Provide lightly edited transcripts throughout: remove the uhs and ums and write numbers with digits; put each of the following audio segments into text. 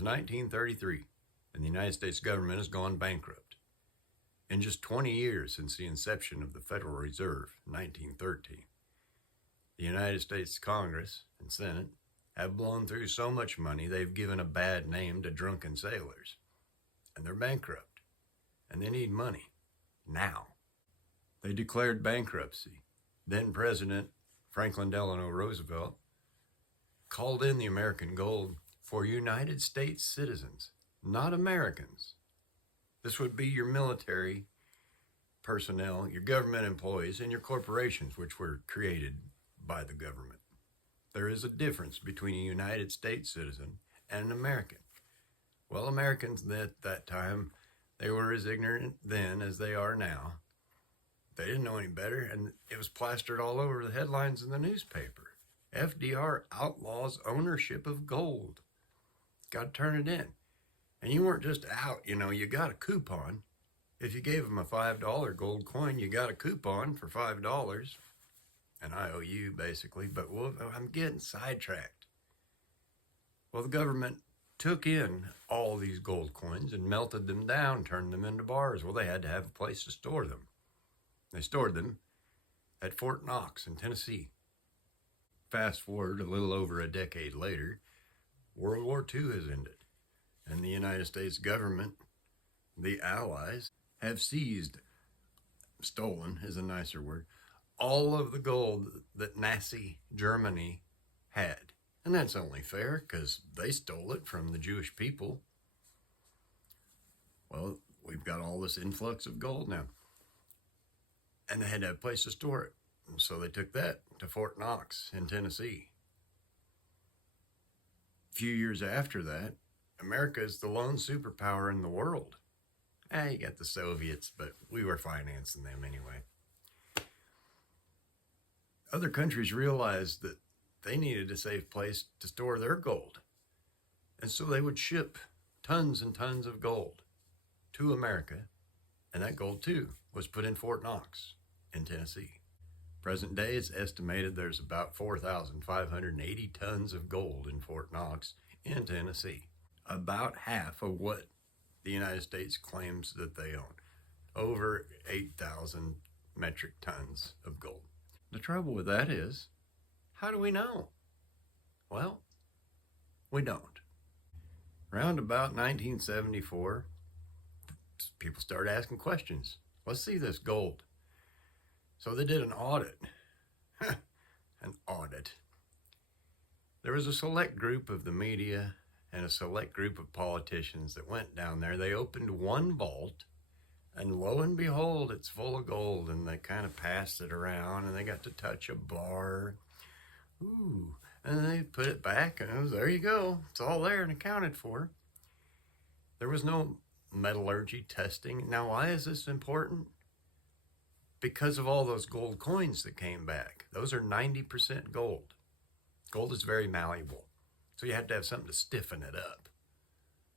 was 1933, and the United States government has gone bankrupt. In just 20 years since the inception of the Federal Reserve, 1913, the United States Congress and Senate have blown through so much money they've given a bad name to drunken sailors. And they're bankrupt. And they need money. Now. They declared bankruptcy. Then President Franklin Delano Roosevelt called in the American gold for United States citizens, not Americans. This would be your military personnel, your government employees, and your corporations, which were created by the government. There is a difference between a United States citizen and an American. Well, Americans at that time, they were as ignorant then as they are now. They didn't know any better, and it was plastered all over the headlines in the newspaper. FDR outlaws ownership of gold. Got to turn it in. And you weren't just out, you got a coupon. If you gave them a $5 gold coin, you got a coupon for $5. An IOU, basically. But I'm getting sidetracked. Well, the government took in all these gold coins and melted them down, turned them into bars. Well, they had to have a place to store them. They stored them at Fort Knox in Tennessee. Fast forward a little over a decade later, World War II has ended. And the United States government, the Allies, have seized, stolen is a nicer word, all of the gold that Nazi Germany had. And that's only fair because they stole it from the Jewish people. Well, we've got all this influx of gold now. And they had to have a place to store it. And so they took that to Fort Knox in Tennessee. A few years after that, America is the lone superpower in the world. You got the Soviets, but we were financing them anyway. Other countries realized that they needed a safe place to store their gold. And so they would ship tons and tons of gold to America. And that gold, too, was put in Fort Knox in Tennessee. Present day, it's estimated there's about 4,580 tons of gold in Fort Knox in Tennessee. About half of what the United States claims that they own. Over 8,000 metric tons of gold. The trouble with that is, how do we know? Well, we don't. Around about 1974, people started asking questions. Let's see this gold. So they did an audit. An audit. There was a select group of the media and a select group of politicians that went down there. They opened one vault, and lo and behold, it's full of gold, and they kind of passed it around, and they got to touch a bar. Ooh, and they put it back, and it was, there you go. It's all there and accounted for. There was no metallurgy testing. Now, why is this important? Because of all those gold coins that came back. Those are 90% gold. Gold is very malleable. So you have to have something to stiffen it up.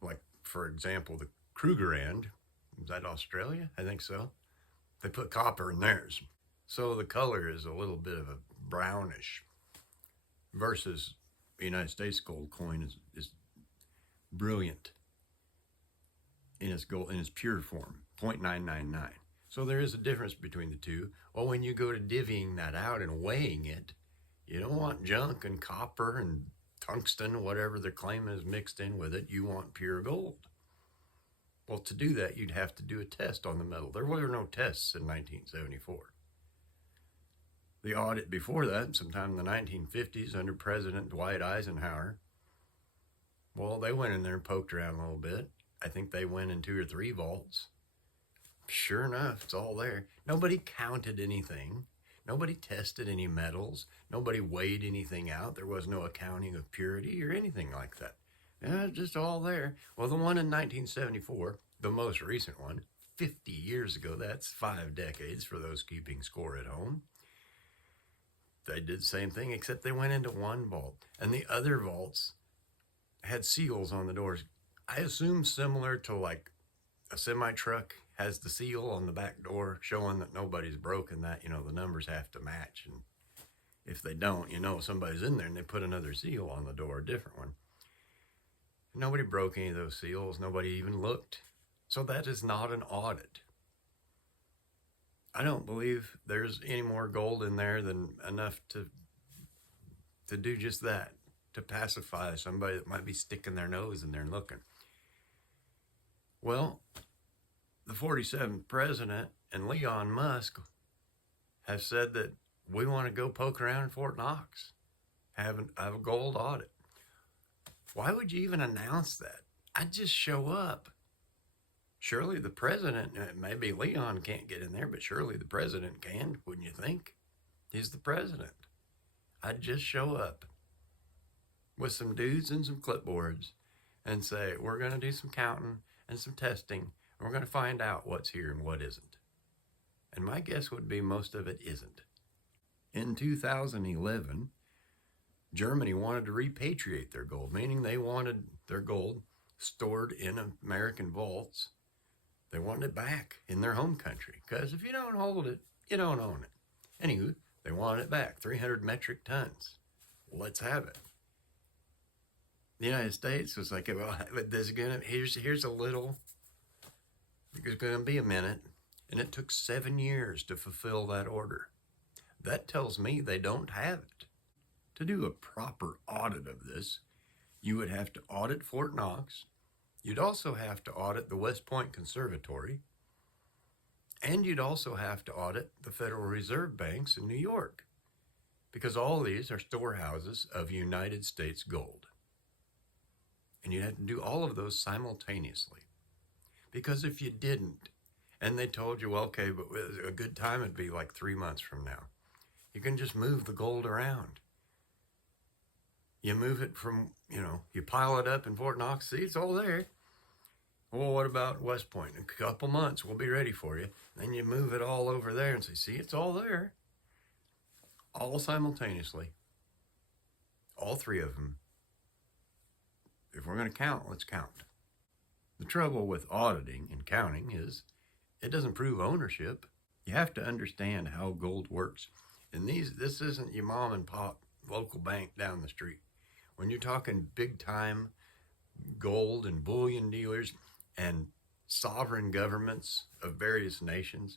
Like, for example, the Krugerrand. Is that Australia? I think so. They put copper in theirs. So the color is a little bit of a brownish. Versus the United States gold coin is brilliant in its gold, in its pure form, 0.999. So there is a difference between the two. Well, when you go to divvying that out and weighing it, you don't want junk and copper and tungsten, whatever they're claiming is mixed in with it. You want pure gold. Well, to do that, you'd have to do a test on the metal. There were no tests in 1974. The audit before that, sometime in the 1950s, under President Dwight Eisenhower, well, they went in there and poked around a little bit. I think they went in 2 or 3 vaults. Sure enough, it's all there. Nobody counted anything. Nobody tested any metals. Nobody weighed anything out. There was no accounting of purity or anything like that. Yeah, just all there. Well, the one in 1974, the most recent one, 50 years ago, that's 5 decades for those keeping score at home. They did the same thing, except they went into one vault. And the other vaults had seals on the doors. I assume similar to like a semi-truck has the seal on the back door showing that nobody's broken that, the numbers have to match. And if they don't, somebody's in there, and they put another seal on the door, a different one. Nobody broke any of those seals. Nobody even looked. So that is not an audit. I don't believe there's any more gold in there than enough to do just that, to pacify somebody that might be sticking their nose in there and looking. Well, the 47th president and Elon Musk have said that we want to go poke around in Fort Knox, have a gold audit. Why would you even announce that? I'd just show up. Surely the president, maybe Leon can't get in there, but surely the president can, wouldn't you think? He's the president. I'd just show up with some dudes and some clipboards and say, we're going to do some counting and some testing, and we're going to find out what's here and what isn't. And my guess would be most of it isn't. In 2011, Germany wanted to repatriate their gold, meaning they wanted their gold stored in American vaults. They wanted it back in their home country, because if you don't hold it, you don't own it. Anywho, they wanted it back, 300 metric tons. Let's have it. The United States was like, well, here's a little, it's going to be a minute. And it took 7 years to fulfill that order. That tells me they don't have it. To do a proper audit of this, you would have to audit Fort Knox. You'd also have to audit the West Point Conservatory. And you'd also have to audit the Federal Reserve banks in New York, because all these are storehouses of United States gold. And you'd have to do all of those simultaneously. Because if you didn't, and they told you, well, okay, but a good time would be like 3 months from now, you can just move the gold around. You move it from, you pile it up in Fort Knox, see, it's all there. Well, what about West Point? In a couple months, we'll be ready for you. Then you move it all over there and say, see, it's all there. All simultaneously. All three of them. If we're going to count, let's count. The trouble with auditing and counting is it doesn't prove ownership. You have to understand how gold works. And this isn't your mom and pop local bank down the street. When you're talking big time gold and bullion dealers and sovereign governments of various nations,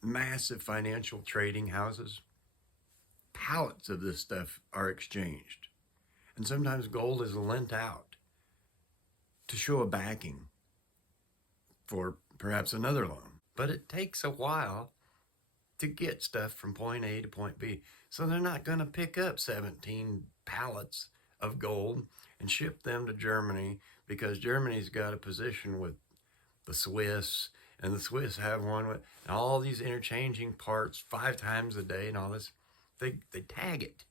massive financial trading houses, pallets of this stuff are exchanged. And sometimes gold is lent out to show a backing for perhaps another loan. But it takes a while to get stuff from point A to point B. So they're not going to pick up 17 pallets of gold and ship them to Germany, because Germany's got a position with the Swiss, and the Swiss have one with all these interchanging parts 5 times a day and all this. They tag it.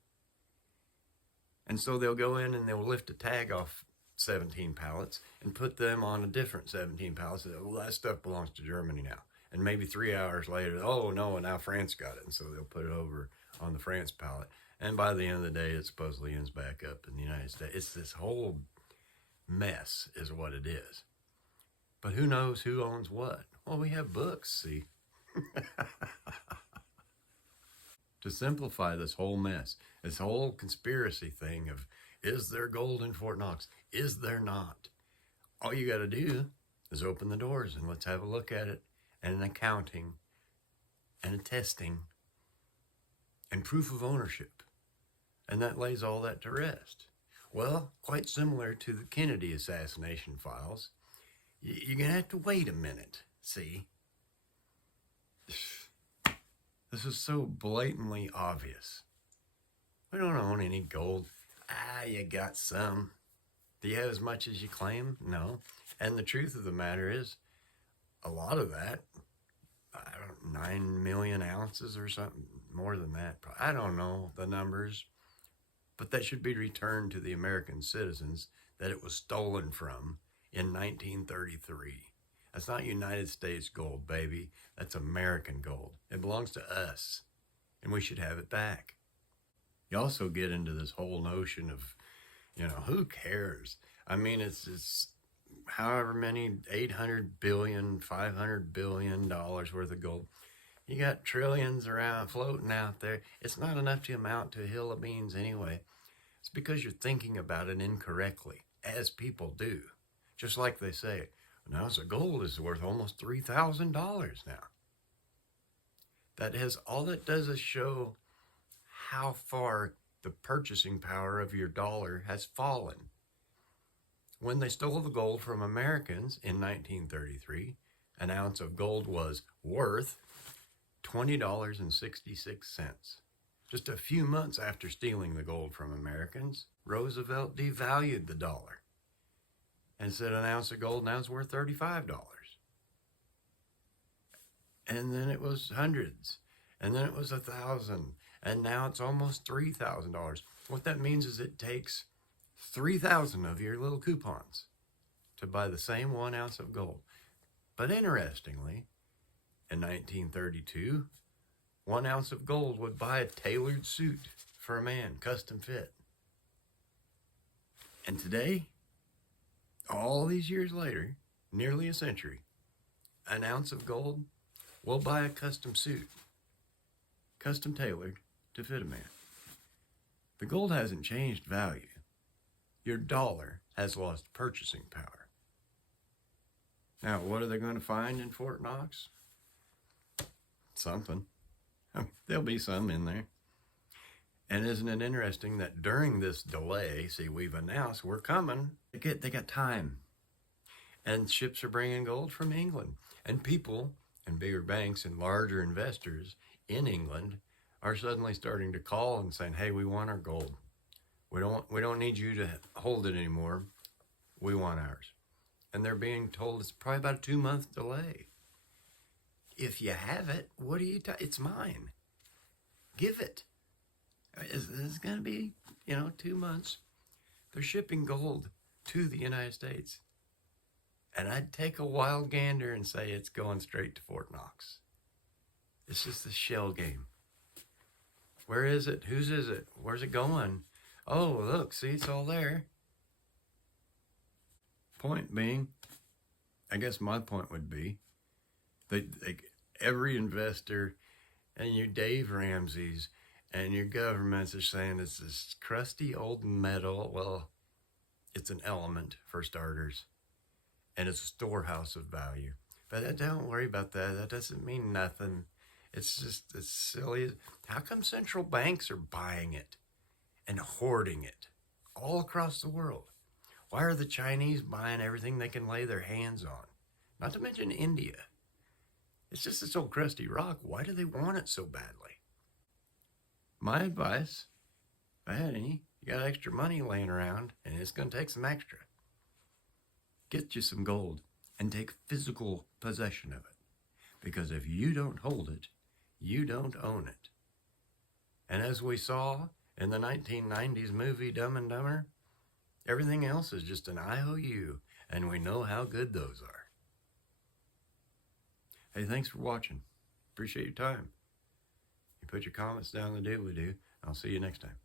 And so they'll go in and they'll lift a tag off 17 pallets and put them on a different 17 pallets. Well, that stuff belongs to Germany now. And maybe 3 hours later, oh no, and now France got it. And so they'll put it over on the France pallet. And by the end of the day, it supposedly ends back up in the United States. It's this whole mess is what it is. But who knows who owns what? Well, we have books, see. To simplify this whole mess, this whole conspiracy thing of, is there gold in Fort Knox? Is there not? All you got to do is open the doors and let's have a look at it, and an accounting and a testing and proof of ownership. And that lays all that to rest. Well, quite similar to the Kennedy assassination files, you're going to have to wait a minute, see? This is so blatantly obvious. We don't own any gold. You got some. Do you have as much as you claim? No. And the truth of the matter is, a lot of that, 9 million ounces or something, more than that. I don't know the numbers, but that should be returned to the American citizens that it was stolen from in 1933. That's not United States gold, baby. That's American gold. It belongs to us, and we should have it back. You also get into this whole notion of, who cares? I mean, it's however many, 800 billion, 500 billion dollars worth of gold. You got trillions around floating out there. It's not enough to amount to a hill of beans anyway. It's because you're thinking about it incorrectly, as people do. Just like they say, now so gold is worth almost $3,000 now. All that does is show how far the purchasing power of your dollar has fallen. When they stole the gold from Americans in 1933, an ounce of gold was worth $20.66. Just a few months after stealing the gold from Americans, Roosevelt devalued the dollar and said an ounce of gold now is worth $35. And then it was hundreds, and then it was 1,000, and now it's almost $3,000. What that means is it takes 3,000 of your little coupons to buy the same 1 ounce of gold. But interestingly, in 1932, 1 ounce of gold would buy a tailored suit for a man, custom fit. And today, all these years later, nearly a century, an ounce of gold will buy a custom suit, custom tailored to fit a man. The gold hasn't changed value. Your dollar has lost purchasing power. Now, what are they going to find in Fort Knox? Something. There'll be some in there. And isn't it interesting that during this delay, see, we've announced we're coming. They got time. And ships are bringing gold from England. And people and bigger banks and larger investors in England are suddenly starting to call and saying, hey, we want our gold. We don't need you to hold it anymore. We want ours. And they're being told it's probably about a 2-month delay. If you have it, what are you it's mine. Give it. It's going to be, 2 months. They're shipping gold to the United States. And I'd take a wild gander and say it's going straight to Fort Knox. It's just a shell game. Where is it? Whose is it? Where's it going? Oh, look, see, it's all there. Point being, I guess my point would be that every investor and your Dave Ramsey's and your governments are saying it's this crusty old metal. Well, it's an element for starters, and it's a storehouse of value. But don't worry about that. That doesn't mean nothing. It's just as silly. How come central banks are buying it and hoarding it all across the world? Why are the Chinese buying everything they can lay their hands on? Not to mention India. It's just this old crusty rock. Why do they want it so badly? My advice, if I had any, you got extra money laying around, and it's going to take some extra. Get you some gold and take physical possession of it. Because if you don't hold it, you don't own it. And as we saw in the 1990s movie Dumb and Dumber, everything else is just an IOU, and we know how good those are. Hey, thanks for watching. Appreciate your time. You put your comments down the doobly-doo. I'll see you next time.